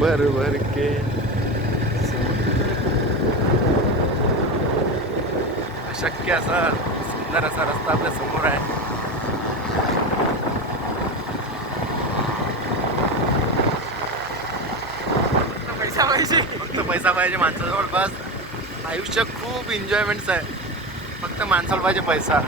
भर भर के अशक्य असा सुंदर असा रस्ता आपल्या समोर आहे. पैसा पाहिजे, फक्त पैसा पाहिजे माणसाजवळ. बस आयुष्य खूप एन्जॉयमेंटच आहे, फक्त माणसाला पाहिजे पैसा.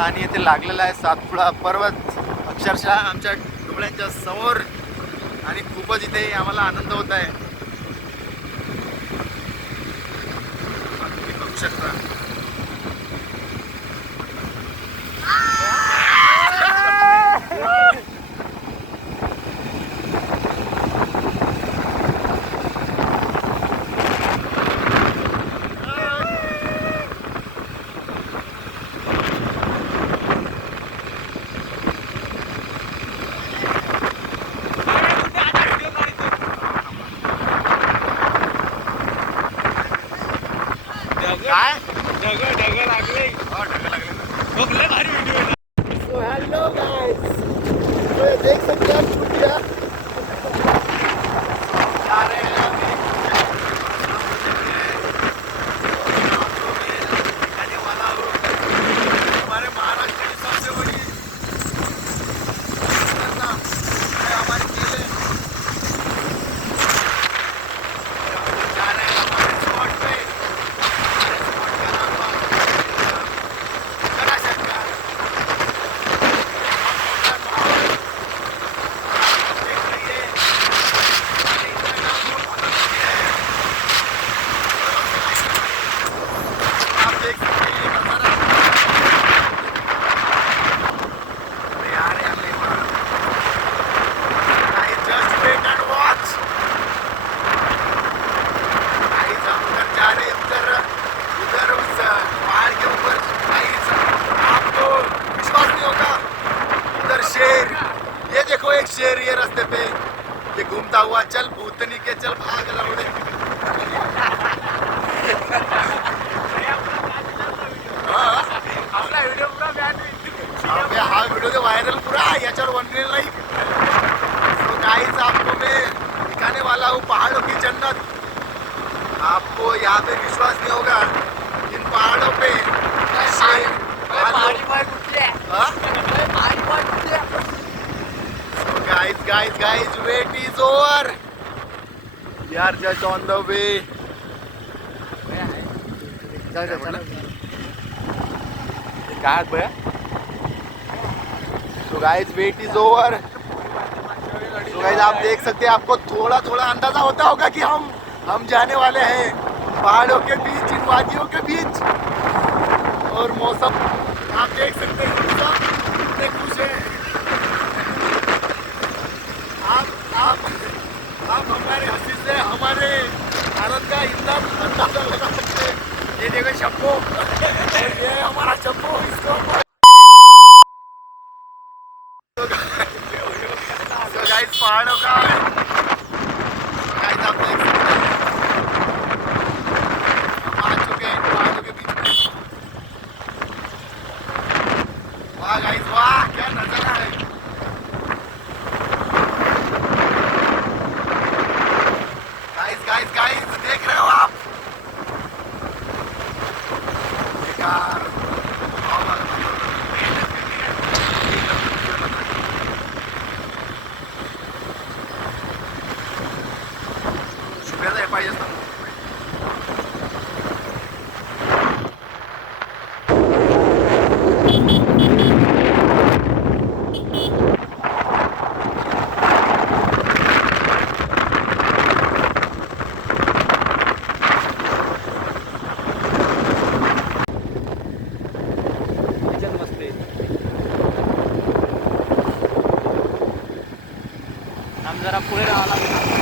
आणि इथे लागलेला आहे सातपुडा पर्वत अक्षरशः आमच्या डोळ्यांच्या समोर, आणि खूपच इथे आम्हाला आनंद होत आहे. बघू शकता. काय ढग लागले, ढग लागले. बघले भारी व्हिडिओ. सो हेलो गाइस, तो देख सकते हैं छुट्टियां जा रहे हैं अभी. आने वाला हूँ हमारे महाराष्ट्र की सबसे बड़ी हमारी केले. जा रहे हैं हमारे स्पॉट पे. एक शेर ये रास्ते पे ये घूमता हुआ, चल भूतनी के चल भाग लौड़े. आपला व्हिडिओ पुरा हा व्हिडिओ वायरल पूरा याच्यावर 1 मिलियन लाइक. तो गाइस आपको मैं दिखाने वाला हूँ पहाड़ों की जन्नत. आपको यहाँ पे विश्वास नहीं होगा, इन पहाड़ों पे guys, wait is over. We are just on the way. काय भैया? So guys, wait is over. So guys, आप देख सकते हैं, आपको थोड़ा थोड़ा अंदाजा होता होगा कि हम जाने वाले हैं पहाड़ों के बीच, इन वादियों के बीच. और मौसम आप देख सकते हैं, कितने खुश हैं. आप हमारे हंसी से हमारे भारत का ईंधन अंदाजा लगा सकते हैं. ये देखो चप्पो, ये हमारा चप्पो. इसको तो गाइस पहाड़ों का गाइस आप देख सकते हैं, हम आ चुके हैं पहाड़ों के बीच में. वाह गाइस वाह, क्या नजारा है. गाइस देख रहे हो आप, शुक्रिया पाहिजे. जरा पुढे राहावं लागेल.